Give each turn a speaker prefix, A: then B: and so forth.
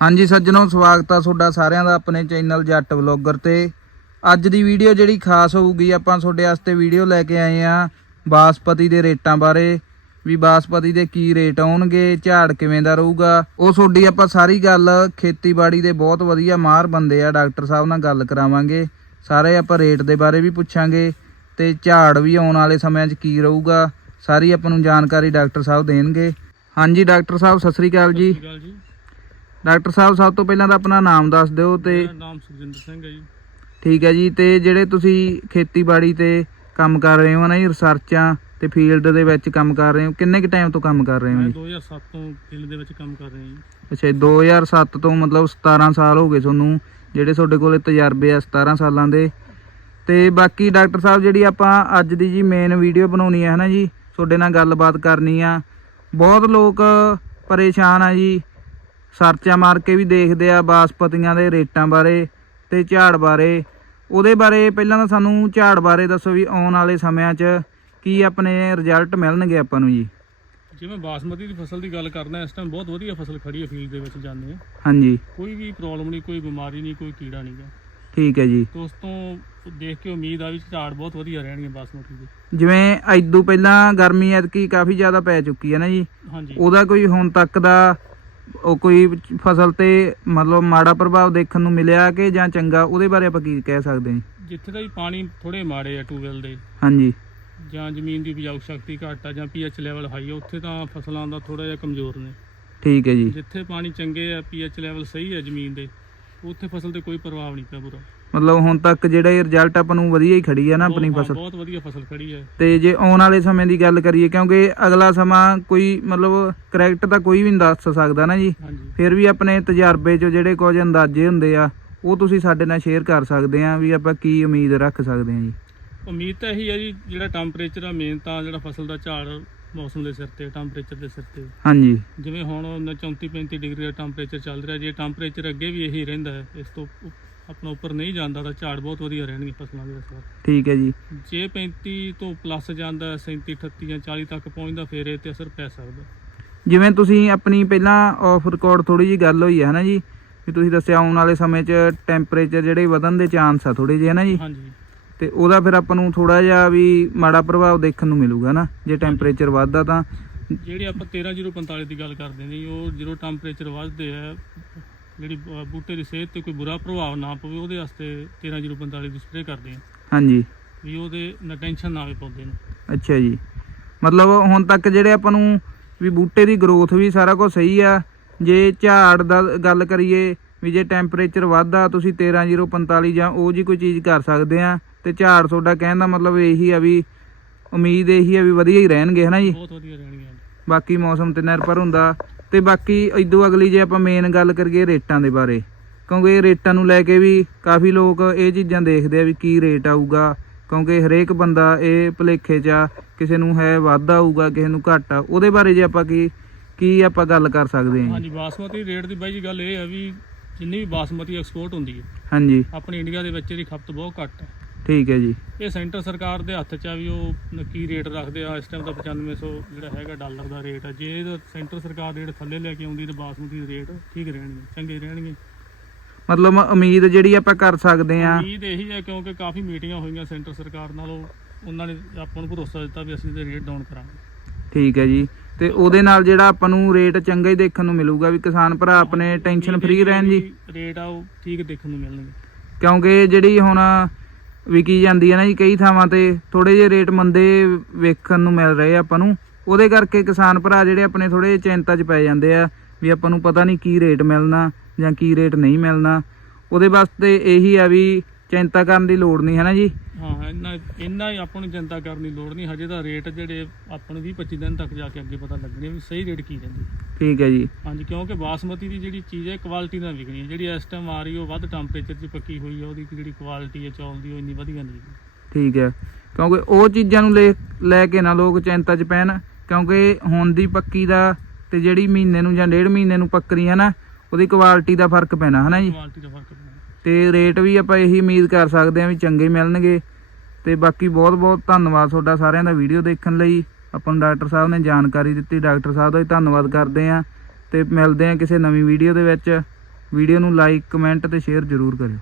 A: ਹਾਂਜੀ ਸੱਜਣੋ, ਸਵਾਗਤ ਆ ਤੁਹਾਡਾ ਸਾਰਿਆਂ ਦਾ ਆਪਣੇ ਚੈਨਲ ਜੱਟ ਵਲੌਗਰ ਤੇ। ਅੱਜ ਦੀ ਵੀਡੀਓ ਜਿਹੜੀ ਖਾਸ ਹੋਊਗੀ, ਆਪਾਂ ਤੁਹਾਡੇ ਵਾਸਤੇ ਵੀਡੀਓ ਲੈ ਕੇ ਆਏ ਆ ਬਾਸਪਤੀ ਦੇ ਰੇਟਾਂ ਬਾਰੇ। ਵੀ ਬਾਸਪਤੀ ਦੇ ਕੀ ਰੇਟ ਆਉਣਗੇ, ਝਾੜ ਕਿਵੇਂ ਦਾ ਰਹੂਗਾ। ਉਹ ਤੁਹਾਡੀ ਆਪਾਂ ਸਾਰੀ ਗੱਲ ਖੇਤੀਬਾੜੀ ਦੇ ਬਹੁਤ ਵਧੀਆ ਮਾਹਰ ਬੰਦੇ ਆ, ਡਾਕਟਰ ਸਾਹਿਬ ਨਾਲ ਗੱਲ ਕਰਾਵਾਂਗੇ। ਸਾਰੇ ਆਪਾਂ ਰੇਟ ਦੇ ਬਾਰੇ ਵੀ ਪੁੱਛਾਂਗੇ। ਤੇ ਝਾੜ ਵੀ ਆਉਣ ਵਾਲੇ ਸਮਿਆਂ 'ਚ ਕੀ ਰਹੂਗਾ, ਸਾਰੀ ਆਪਾਂ ਨੂੰ ਜਾਣਕਾਰੀ ਡਾਕਟਰ ਸਾਹਿਬ ਦੇਣਗੇ। ਹਾਂਜੀ, ਡਾਕਟਰ ਸਾਹਿਬ, ਸਤਿ ਸ੍ਰੀ ਅਕਾਲ ਜੀ।
B: ਸਤਿ ਸ਼੍ਰੀ ਅਕਾਲ ਜੀ।
A: ਡਾਕਟਰ ਸਾਹਿਬ ਸਭ ਤੋਂ ਪਹਿਲਾਂ ਤਾਂ ਆਪਣਾ ਨਾਮ ਦੱਸ ਦਿਓ ਤੇ
B: ਮੇਰਾ ਨਾਮ ਸੁਖਜਿੰਦਰ ਸਿੰਘ ਹੈ ਜੀ।
A: ਠੀਕ ਹੈ ਜੀ ਤੇ ਜਿਹੜੇ ਤੁਸੀਂ ਖੇਤੀਬਾੜੀ ਤੇ ਕੰਮ ਕਰ ਰਹੇ ਹੋ ਨਾ ਜੀ ਰਿਸਰਚਾਂ ਤੇ ਫੀਲਡ ਦੇ ਵਿੱਚ ਕੰਮ ਕਰ ਰਹੇ ਹੋ ਕਿੰਨੇ ਕੁ ਟਾਈਮ ਤੋਂ ਕੰਮ ਕਰ ਰਹੇ ਹੋ
B: ਮੈਂ
A: ਜੀ
B: 2007 ਤੋਂ ਫੀਲਡ ਦੇ ਵਿੱਚ ਕੰਮ ਕਰ ਰਿਹਾ ਜੀ।
A: ਅੱਛਾ ਜੀ, 2007 ਤੋਂ ਮਤਲਬ 17 ਸਾਲ ਹੋ ਗਏ ਤੁਹਾਨੂੰ ਜਿਹੜੇ ਤੁਹਾਡੇ ਕੋਲੇ ਤਜਰਬੇ ਆ 17 ਸਾਲਾਂ ਦੇ। ਤੇ ਬਾਕੀ ਡਾਕਟਰ ਸਾਹਿਬ ਜਿਹੜੀ ਆਪਾਂ ਅੱਜ ਦੀ ਜੀ ਮੇਨ ਵੀਡੀਓ ਬਣਾਉਣੀ ਹੈ ਹਨਾ ਜੀ ਤੁਹਾਡੇ ਨਾਲ ਗੱਲਬਾਤ ਕਰਨੀ ਆ। ਬਹੁਤ ਲੋਕ ਪਰੇਸ਼ਾਨ ਆ ਜੀ ਸਰਚਾਂ ਮਾਰ ਕੇ ਵੀ ਦੇਖਦੇ ਆ ਬਾਸਪਤੀਆਂ ਦੇ ਰੇਟਾਂ ਬਾਰੇ ਤੇ ਝਾੜ ਬਾਰੇ। ਉਹਦੇ ਬਾਰੇ ਪਹਿਲਾਂ ਤਾਂ ਸਾਨੂੰ ਝਾੜ ਬਾਰੇ ਦੱਸੋ ਵੀ ਆਉਣ ਵਾਲੇ ਸਮਿਆਂ 'ਚ ਕੀ ਆਪਣੇ ਰਿਜ਼ਲਟ ਮਿਲਣਗੇ ਆਪਾਂ ਨੂੰ ਜੀ।
B: ਜਿਵੇਂ ਬਾਸਮਤੀ ਦੀ ਫਸਲ ਦੀ ਗੱਲ ਕਰਨਾ ਇਸ ਟਾਈਮ ਬਹੁਤ ਵਧੀਆ ਫਸਲ ਖੜੀ ਹੈ ਫੀਲਡ ਦੇ ਵਿੱਚ ਜਾਂਦੇ ਆ।
A: ਹਾਂਜੀ।
B: ਕੋਈ ਵੀ ਪ੍ਰੋਬਲਮ ਨਹੀਂ ਕੋਈ ਬਿਮਾਰੀ ਨਹੀਂ ਕੋਈ ਕੀੜਾ ਨਹੀਂ ਗਾ।
A: ਠੀਕ ਹੈ ਜੀ।
B: ਤੇ ਉਸ ਤੋਂ ਦੇਖ ਕੇ ਉਮੀਦ ਆ ਵੀ ਝਾੜ ਬਹੁਤ ਵਧੀਆ ਰਹਿਣਗੇ ਬਾਸਮਤੀ ਦੇ।
A: ਜਿਵੇਂ ਐਦੂ ਪਹਿਲਾਂ ਗਰਮੀ ਐਤਕੀ ਕਾਫੀ ਜ਼ਿਆਦਾ ਪੈ ਚੁੱਕੀ ਹੈ ਨਾ ਜੀ।
B: ਹਾਂਜੀ।
A: ਉਹਦਾ ਕੋਈ ਹੁਣ ਤੱਕ ਦਾ ਉਹ ਕੋਈ ਫਸਲ ਤੇ ਮਤਲਬ ਮਾੜਾ ਪ੍ਰਭਾਵ ਦੇਖਣ ਨੂੰ ਮਿਲਿਆ ਕਿ ਜਾਂ ਚੰਗਾ ਉਹਦੇ ਬਾਰੇ ਆਪਾਂ ਕੀ ਕਹਿ ਸਕਦੇ ਹਾਂ?
B: ਜਿੱਥੇ ਦਾ ਵੀ ਪਾਣੀ ਥੋੜੇ ਮਾੜੇ ਆ ਟੂਵੈਲ ਦੇ।
A: ਹਾਂਜੀ।
B: ਜਾਂ ਜ਼ਮੀਨ ਦੀ ਉਪਜਾਊ ਸ਼ਕਤੀ ਘੱਟ ਆ ਜਾਂ ਪੀਐਚ ਲੈਵਲ ਹਾਈ ਆ ਉੱਥੇ ਤਾਂ ਫਸਲਾਂ ਦਾ ਥੋੜਾ ਜਿਹਾ ਕਮਜ਼ੋਰ ਨੇ।
A: ਠੀਕ ਹੈ ਜੀ।
B: ਜਿੱਥੇ ਪਾਣੀ ਚੰਗੇ ਆ ਪੀਐਚ ਲੈਵਲ ਸਹੀ ਹੈ ਜ਼ਮੀਨ ਦੇ ਉੱਥੇ ਫਸਲ ਤੇ ਕੋਈ ਪ੍ਰਭਾਵ ਨਹੀਂ ਪਿਆ ਬੁਰਾ
A: ਮਤਲਬ ਹੁਣ ਤੱਕ ਜਿਹੜਾ ਇਹ ਰਿਜ਼ਲਟ ਆਪਾਂ ਨੂੰ ਵਧੀਆ ਹੀ ਖੜੀ ਹੈ ਨਾ ਆਪਣੀ
B: ਬਹੁਤ- ਹਾਂ,
A: ਫਸਲ।
B: ਬਹੁਤ ਵਧੀਆ ਫਸਲ ਖੜੀ ਹੈ।
A: ਤੇ ਜੇ ਆਉਣ ਵਾਲੇ ਸਮੇਂ ਦੀ ਗੱਲ ਕਰੀਏ ਕਿਉਂਕਿ ਅਗਲਾ ਸਮਾਂ ਕੋਈ ਮਤਲਬ ਕਰੈਕਟ ਤਾਂ ਕੋਈ ਵੀ ਨਹੀਂ ਦੱਸ ਸਕਦਾ ਨਾ ਜੀ।
B: ਹਾਂਜੀ।
A: ਫਿਰ ਵੀ ਆਪਣੇ ਤਜਰਬੇ 'ਚੋਂ ਜਿਹੜੇ ਕੁਝ ਅੰਦਾਜ਼ੇ ਹੁੰਦੇ ਆ ਉਹ ਤੁਸੀਂ ਸਾਡੇ ਨਾਲ ਸ਼ੇਅਰ ਕਰ ਸਕਦੇ ਆ ਵੀ ਆਪਾਂ ਕੀ ਉਮੀਦ ਰੱਖ ਸਕਦੇ ਆ ਜੀ।
B: ਉਮੀਦ ਤਾਂ ਇਹੀ ਹੈ ਜੀ ਜਿਹੜਾ ਟੈਂਪਰੇਚਰ ਆ ਮੇਨ ਤਾਂ ਜਿਹੜਾ ਫਸਲ ਦਾ ਝਾੜ ਮੌਸਮ ਦੇ ਸਿਰ ਤੇ ਟੈਂਪਰੇਚਰ ਦੇ ਸਿਰ ਤੇ।
A: ਹਾਂਜੀ।
B: ਜਿਵੇਂ ਹੁਣ 34 35 ਡਿਗਰੀ ਦਾ ਟੈਂਪਰੇਚਰ ਚੱਲ ਰਿਹਾ ਜੇ ਟੈਂਪਰੇਚਰ ਅੱਗੇ ਵੀ ਇਹੀ ਰਹਿੰਦਾ ਹੈ ਇਸ ਤੋਂ ਆਪਣਾ ਉੱਪਰ ਨਹੀਂ ਜਾਂਦਾ ਤਾਂ ਝਾੜ ਬਹੁਤ ਵਧੀਆ ਰਹਿਣਗੇ ਫਸਲਾਂ ਦੇ ਇਸ ਵਾਰ।
A: ਠੀਕ ਹੈ ਜੀ।
B: ਜੇ 35 ਤੋਂ ਪਲੱਸ ਜਾਂਦਾ 37 38 ਜਾਂ 40 ਤੱਕ ਪਹੁੰਚਦਾ ਫਿਰ ਇਹ ਤੇ ਅਸਰ ਪੈ ਸਕਦਾ।
A: ਜਿਵੇਂ ਤੁਸੀਂ ਆਪਣੀ ਪਹਿਲਾਂ ਆਫ ਰਿਕਾਰਡ ਥੋੜੀ ਜੀ ਗੱਲ ਹੋਈ ਹੈ ਨਾ ਜੀ? ਵੀ ਤੁਸੀਂ ਦੱਸਿਆ ਆਉਣ ਵਾਲੇ ਸਮੇਂ 'ਚ ਟੈਂਪਰੇਚਰ ਜਿਹੜੇ ਵਧਣ ਦੇ ਚਾਂਸ ਆ ਥੋੜੇ ਜਿਹੇ ਨਾ ਜੀ?
B: ਹਾਂਜੀ।
A: ਤੇ ਉਹਦਾ ਫਿਰ ਆਪਾਂ ਨੂੰ ਥੋੜਾ ਜਿਹਾ ਵੀ ਮਾੜਾ ਪ੍ਰਭਾਵ ਦੇਖਣ ਨੂੰ ਮਿਲੂਗਾ ਨਾ ਜੇ ਟੈਂਪਰੇਚਰ ਵੱਧਦਾ ਤਾਂ।
B: ਜਿਹੜੇ ਆਪਾਂ 13045 ਦੀ ਗੱਲ ਕਰਦੇ ਨੇ ਉਹ ਜਦੋਂ ਟੈਂਪਰੇਚਰ ਵੱਧਦੇ ਆ ਜਿਹੜੀ ਬ- ਬੂਟੇ ਦੀ ਸਿਹਤ ਤੇ ਕੋਈ ਬੁਰਾ ਪ੍ਰਭਾਵ ਨਾ ਪਵੇ ਉਹਦੇ ਵਾਸਤੇ 13045 ਦੀ ਸਪਰੇਅ ਕਰਦੇ ਆ
A: ਹਾਂਜੀ।
B: ਵੀ ਉਹਦੇ ਨਾ ਟੈਨਸ਼ਨ ਨਾ ਆਵੇ ਪੌਦੇ ਨੂੰ।
A: ਅੱਛਾ ਜੀ। ਮਤਲਬ ਹੁਣ ਤੱਕ ਜਿਹੜੇ ਆਪਾਂ ਨੂੰ ਵੀ ਬੂਟੇ ਦੀ ਗਰੋਥ ਵੀ ਸਾਰਾ ਕੁਝ ਸਹੀ ਆ ਜੇ ਝਾੜ ਦਾ ਗੱਲ ਕਰੀਏ ਵੀ ਜੇ ਟੈਂਪਰੇਚਰ ਵੱਧਦਾ ਤੁਸੀਂ 13045 ਜਾਂ ਉਹ ਜੀ ਕੋਈ ਚੀਜ਼ ਕਰ ਸਕਦੇ ਆ ਤੇ ਝਾੜ ਤੁਹਾਡਾ ਕਹਿਣ ਦਾ ਮਤਲਬ ਇਹੀ ਆ ਵੀ ਉਮੀਦ ਇਹੀ ਆ ਵੀ ਵਧੀਆ ਹੀ ਰਹਿਣਗੇ ਹਨਾ ਜੀ?
B: ਬਹੁਤ ਵਧੀਆ ਰਹਿਣਗੀਆਂ।
A: ਬਾਕੀ ਮੌਸਮ ਤੇ ਨਿਰਭਰ ਹੁੰਦਾ। ਤੇ ਬਾਕੀ ਇਦੋਂ ਅਗਲੀ ਜੇ ਆਪਾਂ ਮੇਨ ਗੱਲ ਕਰੀਏ ਰੇਟਾਂ ਦੇ ਬਾਰੇ ਕਿਉਂਕਿ ਇਹ ਰੇਟਾਂ ਨੂੰ ਲੈ ਕੇ ਵੀ ਕਾਫੀ ਲੋਕ ਇਹ ਚੀਜ਼ਾਂ ਦੇਖਦੇ ਆ ਵੀ ਕੀ ਰੇਟ ਆਊਗਾ ਕਿਉਂਕਿ ਹਰੇਕ ਬੰਦਾ ਇਹ ਭੁਲੇਖੇ 'ਚ ਆ ਕਿਸੇ ਨੂੰ ਹੈ ਵਾਧਾ ਆਊਗਾ ਕਿਸੇ ਨੂੰ ਘੱਟ ਆ ਉਹਦੇ ਬਾਰੇ ਜੇ ਆਪਾਂ ਕੀ ਕੀ ਆਪਾਂ ਗੱਲ ਕਰ ਸਕਦੇ ਹਾਂ
B: ਹਾਂਜੀ ਬਾਸਮਤੀ ਰੇਟ ਦੀ ਬਾਈ ਜੀ ਗੱਲ ਇਹ ਹੈ ਵੀ ਜਿੰਨੀ ਵੀ ਬਾਸਮਤੀ ਐਕਸਪੋਰਟ ਹੁੰਦੀ ਹੈ
A: ਹਾਂਜੀ।
B: ਆਪਣੀ ਇੰਡੀਆ ਦੇ ਵਿੱਚ ਇਹਦੀ ਖਪਤ ਬਹੁਤ ਘੱਟ ਹੈ।
A: ਠੀਕ ਹੈ ਜੀ।
B: ਇਹ ਸੈਂਟਰ ਸਰਕਾਰ ਦੇ ਹੱਥ 'ਚ ਆ ਵੀ ਉਹ ਕੀ ਰੇਟ ਰੱਖਦੇ ਆ ਇਸ ਟਾਈਮ ਤਾਂ 9500 ਜਿਹੜਾ ਹੈਗਾ ਡਾਲਰ ਦਾ ਰੇਟ ਆ। ਜੇ ਇਹਦਾ ਸੈਂਟਰ ਸਰਕਾਰ ਰੇਟ ਥੱਲੇ ਲੈ ਕੇ ਆਉਂਦੀ ਤਾਂ ਬਾਸਮਤੀ ਦੇ ਰੇਟ ਠੀਕ ਰਹਿਣਗੇ ਚੰਗੇ ਰਹਿਣਗੇ।
A: ਮਤਲਬ ਉਮੀਦ ਜਿਹੜੀ ਆਪਾਂ ਕਰ ਸਕਦੇ ਆ।
B: ਉਮੀਦ ਇਹੀ ਹੈ ਕਿਉਂਕਿ ਕਾਫੀ ਮੀਟਿੰਗਾਂ ਹੋਈਆਂ ਸੈਂਟਰ ਸਰਕਾਰ ਨਾਲ ਉਹ ਉਹਨਾਂ ਨੇ ਆਪਾਂ ਨੂੰ ਭਰੋਸਾ ਦਿੱਤਾ ਵੀ ਅਸੀਂ ਤੇ ਰੇਟ ਡਾਊਨ ਕਰਾਂਗੇ।
A: ਠੀਕ ਹੈ ਜੀ। ਤੇ ਉਹਦੇ ਨਾਲ ਜਿਹੜਾ ਆਪਾਂ ਨੂੰ ਰੇਟ ਚੰਗਾ ਹੀ ਦੇਖਣ ਨੂੰ ਮਿਲੂਗਾ ਵੀ ਕਿਸਾਨ ਭਰਾ ਆਪਣੇ ਟੈਨਸ਼ਨ ਫ੍ਰੀ ਰਹਿਣ ਜੀ।
B: ਰੇਟ ਆ ਉਹ ਠੀਕ ਦੇਖਣ ਨੂੰ ਮਿਲਣਗੇ।
A: ਕਿਉਂਕਿ ਜਿਹੜੀ ਹੁਣ ਵਿਕੀ ਜਾਂਦੀ ਹੈ ਨਾ ਜੀ ਕਈ ਥਾਵਾਂ ਤੇ ਥੋੜੇ ਜਿਹੇ ਰੇਟ ਮੰਦੇ ਵੇਖਣ ਨੂੰ ਮਿਲ ਰਹੇ ਆਪਾਂ ਨੂੰ। ਉਹਦੇ ਕਰਕੇ ਕਿਸਾਨ ਭਰਾ ਜਿਹੜੇ ਆਪਣੇ ਥੋੜੇ ਚਿੰਤਾ 'ਚ ਪੈ ਜਾਂਦੇ ਆ ਵੀ ਆਪਾਂ ਨੂੰ ਪਤਾ ਨਹੀਂ ਕੀ ਰੇਟ ਮਿਲਣਾ ਜਾਂ ਕੀ ਰੇਟ ਨਹੀਂ ਮਿਲਣਾ। ਉਹਦੇ ਵਾਸਤੇ ਇਹੀ ਆ ਵੀ ਚਿੰਤਾ ਕਰਨ ਦੀ ਲੋੜ ਨਹੀਂ ਹੈ ਨਾ ਜੀ?
B: ਹਾਂ ਇੰਨਾ ਇੰਨਾ ਹੀ ਆਪਾਂ ਨੂੰ ਚਿੰਤਾ ਕਰਨ ਦੀ ਲੋੜ ਨਹੀਂ ਹਜੇ ਤਾਂ ਰੇਟ ਜਿਹੜੇ ਆਪਾਂ ਨੂੰ 20 25 ਦਿਨ ਤੱਕ ਜਾ ਕੇ ਅੱਗੇ ਪਤਾ ਲੱਗਣੇ ਵੀ ਸਹੀ ਰੇਟ ਕੀ ਰਹਿੰਦੇ।
A: ਠੀਕ ਹੈ ਜੀ।
B: ਹਾਂਜੀ ਕਿਉਂਕਿ ਬਾਸਮਤੀ ਦੀ ਜਿਹੜੀ ਚੀਜ਼ ਹੈ ਕੁਆਲਿਟੀ ਨਾਲ ਵਿਕਣੀ ਹੈ। ਜਿਹੜੀ ਇਸ ਟਾਈਮ ਆ ਰਹੀ ਉਹ ਵੱਧ ਟੈਂਪਰੇਚਰ 'ਚ ਪੱਕੀ ਹੋਈ ਹੈ ਉਹਦੀ ਜਿਹੜੀ ਕੁਆਲਿਟੀ ਹੈ ਚੌਲ ਦੀ ਉਹ ਇੰਨੀ ਵਧੀਆ ਨਹੀਂ ਹੈਗੀ।
A: ਠੀਕ ਹੈ। ਕਿਉਂਕਿ ਉਹ ਚੀਜ਼ਾਂ ਨੂੰ ਲੈ ਲੈ ਕੇ ਨਾ ਲੋਕ ਚਿੰਤਾ 'ਚ ਪੈਣ ਕਿਉਂਕਿ ਹੁਣ ਦੀ ਪੱਕੀ ਦਾ ਤੇ ਜਿਹੜੀ ਮਹੀਨੇ ਨੂੰ ਜਾਂ ਡੇਢ ਮਹੀਨੇ ਨੂੰ ਪੱਕਰੀ ਹੈ ਨਾ ਉਹਦੀ ਕੁਆਲਿਟੀ ਦਾ ਫ਼ਰਕ ਪੈਣਾ ਹੈ ਨਾ ਜੀ?
B: ਕੁਆਲਿਟੀ ਦਾ ਫ਼ਰਕ ਪੈਂਦਾ
A: ਤੇ ਰੇਟ ਵੀ ਆਪਾਂ ਇਹੀ ਉਮੀਦ ਕਰ ਸਕਦੇ ਹਾਂ ਵੀ ਚੰਗੇ ਮਿਲਣਗੇ। ਤੇ ਬਾਕੀ ਬਹੁਤ ਬਹੁਤ ਧੰਨਵਾਦ ਤੁਹਾਡਾ ਸਾਰਿਆਂ ਦਾ ਵੀਡੀਓ ਦੇਖਣ ਲਈ। ਆਪਾਂ ਨੂੰ ਡਾਕਟਰ ਸਾਹਿਬ ਨੇ ਜਾਣਕਾਰੀ ਦਿੱਤੀ, ਡਾਕਟਰ ਸਾਹਿਬ ਦਾ ਵੀ ਧੰਨਵਾਦ ਕਰਦੇ ਹਾਂ। ਤੇ ਮਿਲਦੇ ਹਾਂ ਕਿਸੇ ਨਵੀਂ ਵੀਡੀਓ ਦੇ ਵਿੱਚ। ਵੀਡੀਓ ਨੂੰ ਲਾਈਕ ਕਮੈਂਟ ਤੇ ਸ਼ੇਅਰ ਜ਼ਰੂਰ ਕਰਿਓ।